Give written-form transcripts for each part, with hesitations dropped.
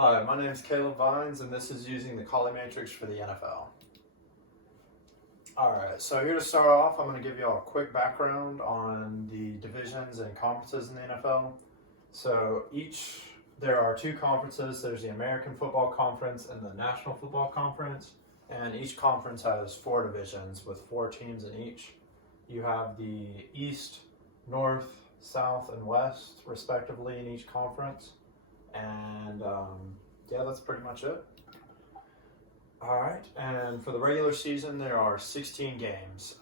Hi, my name is Caleb Vines, and this is using the Colley matrix for the NFL. Alright, so here to start off, I'm going to give you all a quick background on the divisions and conferences in the NFL. So there are two conferences. There's the American Football Conference and the National Football Conference, and each conference has four divisions with four teams in each. You have the East, North, South, and West, respectively, in each conference. And yeah, that's pretty much it. All right, and for the regular season, there are 16 games.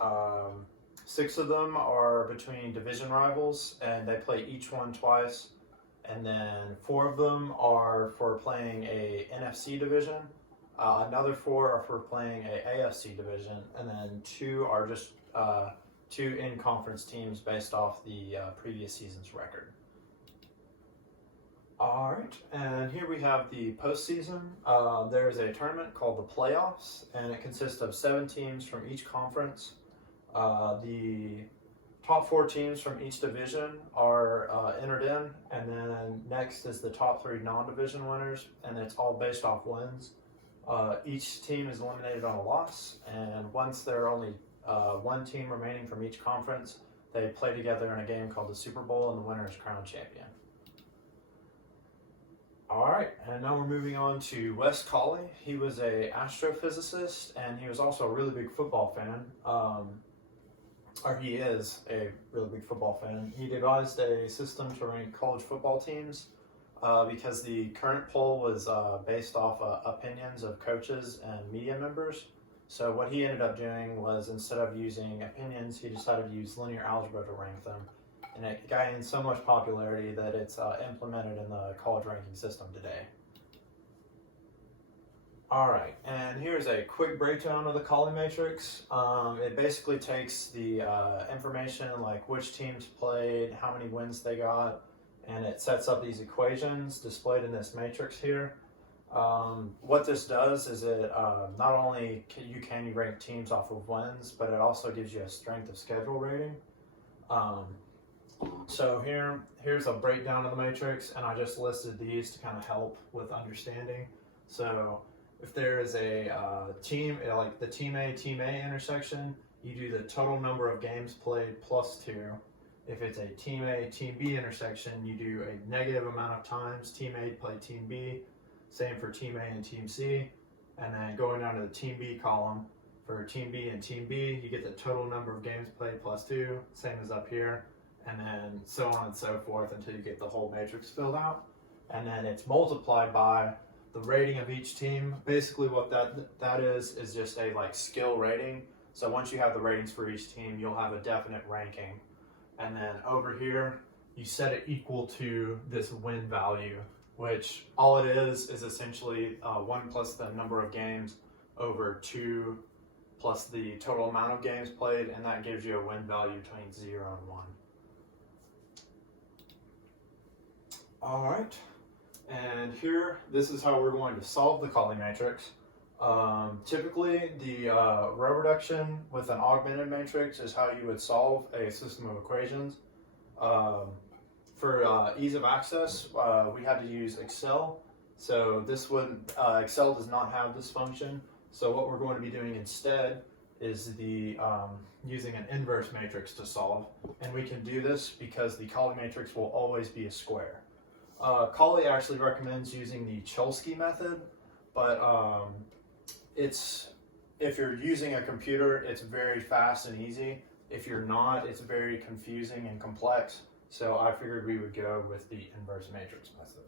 6 of them are between division rivals, and they play each one twice. And then 4 of them are for playing a NFC division. Another 4 are for playing a AFC division, and then 2 are just 2 in-conference teams based off the previous season's record. All right, and here we have the postseason. There's a tournament called the playoffs, and it consists of 7 teams from each conference. The top 4 teams from each division are entered in, and then next is the top 3 non-division winners, and it's all based off wins. Each team is eliminated on a loss, and once there are only 1 team remaining from each conference, they play together in a game called the Super Bowl, and the winner is crowned champion. All right, and now we're moving on to Wes Colley. He was an astrophysicist, and he was also a really big football fan. Or he is a really big football fan. He devised a system to rank college football teams because the current poll was based off opinions of coaches and media members. So what he ended up doing was, instead of using opinions, he decided to use linear algebra to rank them. And it gained so much popularity that it's implemented in the college ranking system today. All right, and here's a quick breakdown of the Colley matrix. It basically takes the information like which teams played, how many wins they got, and it sets up these equations displayed in this matrix here. What this does is it not only can you rank teams off of wins, but it also gives you a strength of schedule rating. So here's a breakdown of the matrix, and I just listed these to kind of help with understanding. So if there is a team, like the Team A intersection, you do the total number of games played plus 2. If it's a Team A, Team B intersection, you do a negative amount of times Team A played Team B. Same for Team A and Team C. And then going down to the Team B column, for Team B and Team B, you get the total number of games played plus 2, same as up here. And then so on and so forth until you get the whole matrix filled out. And then it's multiplied by the rating of each team. Basically what that is just a skill rating. So once you have the ratings for each team, you'll have a definite ranking. And then over here, you set it equal to this win value, which all it is essentially 1 plus the number of games over 2 plus the total amount of games played, and that gives you a win value between 0 and 1. All right, and here, this is how we're going to solve the Colley matrix. Typically, the row reduction with an augmented matrix is how you would solve a system of equations. For ease of access, we had to use Excel. So Excel does not have this function. So what we're going to be doing instead is using an inverse matrix to solve. And we can do this because the Colley matrix will always be a square. Colley actually recommends using the Cholesky method, but if you're using a computer, it's very fast and easy. If you're not, it's very confusing and complex. So I figured we would go with the inverse matrix method.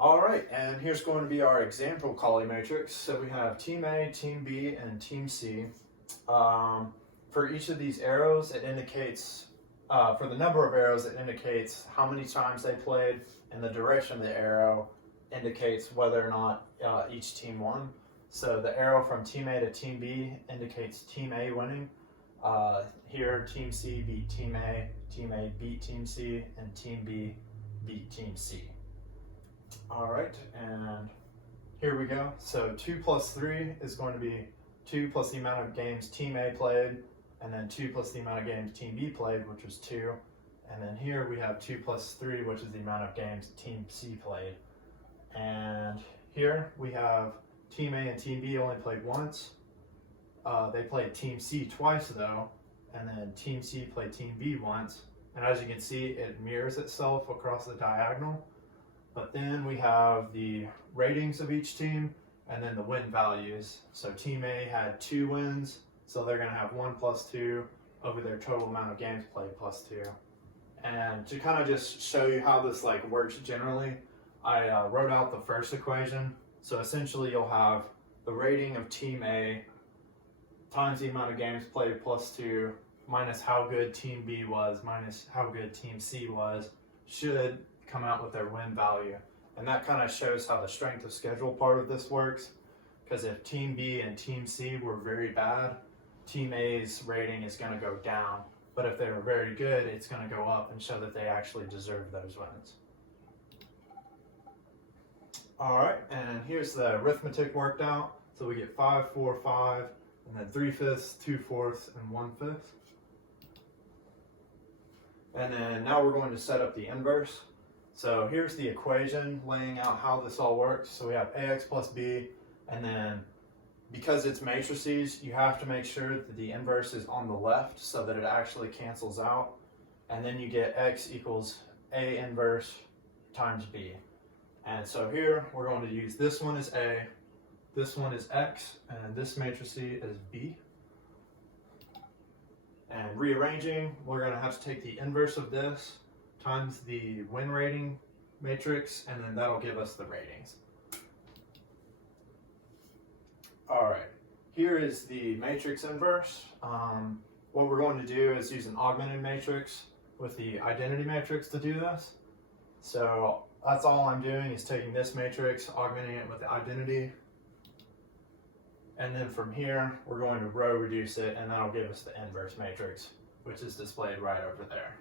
All right, and here's going to be our example Colley matrix. So we have Team A, Team B, and Team C. For each of these arrows, it indicates, for the number of arrows, it indicates how many times they played, and the direction of the arrow indicates whether or not each team won. So the arrow from Team A to Team B indicates Team A winning. Here, Team C beat Team A beat Team C, and Team B beat Team C. All right, and here we go. So 2 plus 3 is going to be 2 plus the amount of games Team A played, and then 2 plus the amount of games Team B played, which was 2. And then here we have 2 plus 3, which is the amount of games Team C played. And here we have Team A and Team B only played once. They played Team C twice though, and then Team C played Team B once. And as you can see, it mirrors itself across the diagonal. But then we have the ratings of each team and then the win values. So Team A had 2 wins, so they're going to have 1 plus 2 over their total amount of games played plus 2. And to kind of just show you how this like works generally, I wrote out the first equation. So essentially you'll have the rating of Team A times the amount of games played plus 2 minus how good Team B was minus how good Team C was should come out with their win value. And that kind of shows how the strength of schedule part of this works, because if Team B and Team C were very bad, Team A's rating is going to go down. But if they were very good, it's going to go up and show that they actually deserve those wins. All right, and here's the arithmetic worked out. So we get 5, 4, 5, and then 3/5, 2/4, and 1/5. And then now we're going to set up the inverse. So here's the equation laying out how this all works. So we have ax plus b, and then because it's matrices, you have to make sure that the inverse is on the left so that it actually cancels out. And then you get x equals a inverse times b. And so here we're going to use this one as a, this one is x, and this matrice is b. And rearranging, we're going to have to take the inverse of this times the win rating matrix, and then that'll give us the ratings. All right, here is the matrix inverse. What we're going to do is use an augmented matrix with the identity matrix to do this. So that's all I'm doing is taking this matrix, augmenting it with the identity. And then from here, we're going to row reduce it, and that'll give us the inverse matrix, which is displayed right over there.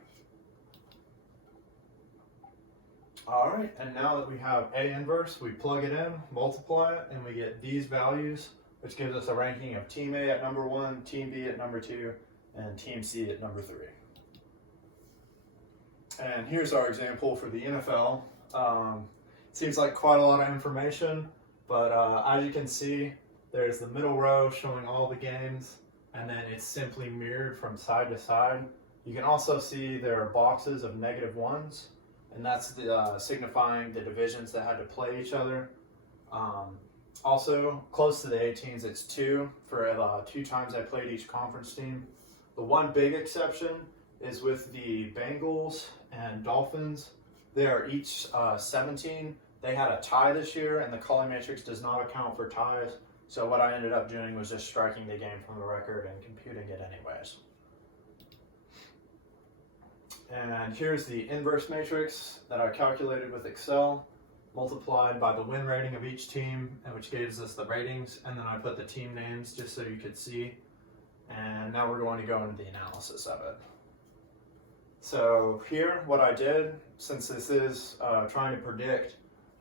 All right, and now that we have A inverse, we plug it in, multiply it, and we get these values, which gives us a ranking of Team A at number 1, Team B at number 2, and Team C at number 3. And here's our example for the NFL. Seems like quite a lot of information, but as you can see, there's the middle row showing all the games, and then it's simply mirrored from side to side. You can also see there are boxes of -1s, and that's the, signifying the divisions that had to play each other. Also, close to the 18s, it's 2 for 2 times I played each conference team. The one big exception is with the Bengals and Dolphins. They are each 17. They had a tie this year, and the Colley matrix does not account for ties. So what I ended up doing was just striking the game from the record and computing it anyways. And here's the inverse matrix that I calculated with Excel, multiplied by the win rating of each team, and which gives us the ratings, and then I put the team names just so you could see. And now we're going to go into the analysis of it. So here, what I did, since this is trying to predict,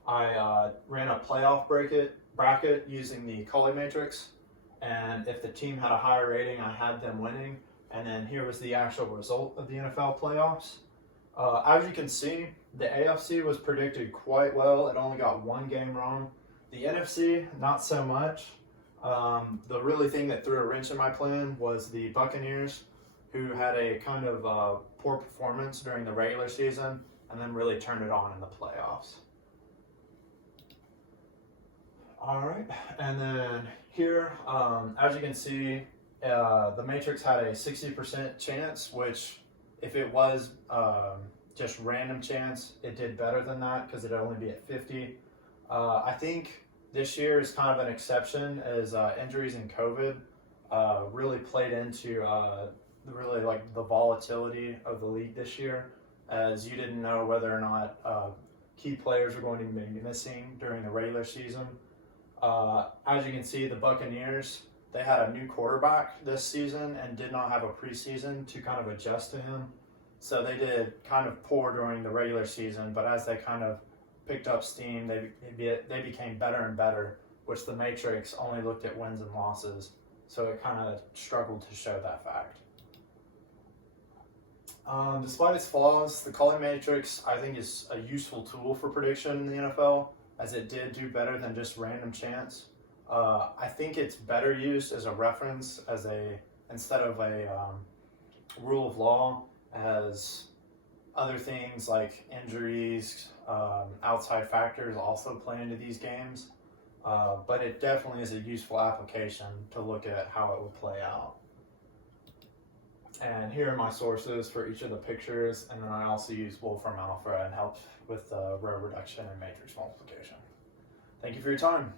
I ran a playoff bracket using the Colley matrix, and if the team had a higher rating, I had them winning. And then here was the actual result of the NFL playoffs. As you can see, the AFC was predicted quite well. It only got 1 game wrong. The NFC, not so much. The really thing that threw a wrench in my plan was the Buccaneers, who had a kind of poor performance during the regular season and then really turned it on in the playoffs. All right, and then here, as you can see, the matrix had a 60% chance, which if it was just random chance, it did better than that because it'd only be at 50. I think this year is kind of an exception as injuries and COVID really played into really like the volatility of the league this year, as you didn't know whether or not key players were going to be missing during the regular season. As you can see, the Buccaneers, they had a new quarterback this season and did not have a preseason to kind of adjust to him. So they did kind of poor during the regular season, but as they kind of picked up steam, they became better and better, which the matrix only looked at wins and losses. So it kind of struggled to show that fact. Despite its flaws, the Colley matrix I think is a useful tool for prediction in the NFL, as it did do better than just random chance. I think it's better used as a reference, instead of a rule of law, as other things like injuries, outside factors also play into these games. But it definitely is a useful application to look at how it would play out. And here are my sources for each of the pictures, and then I also use Wolfram Alpha and help with row reduction and matrix multiplication. Thank you for your time.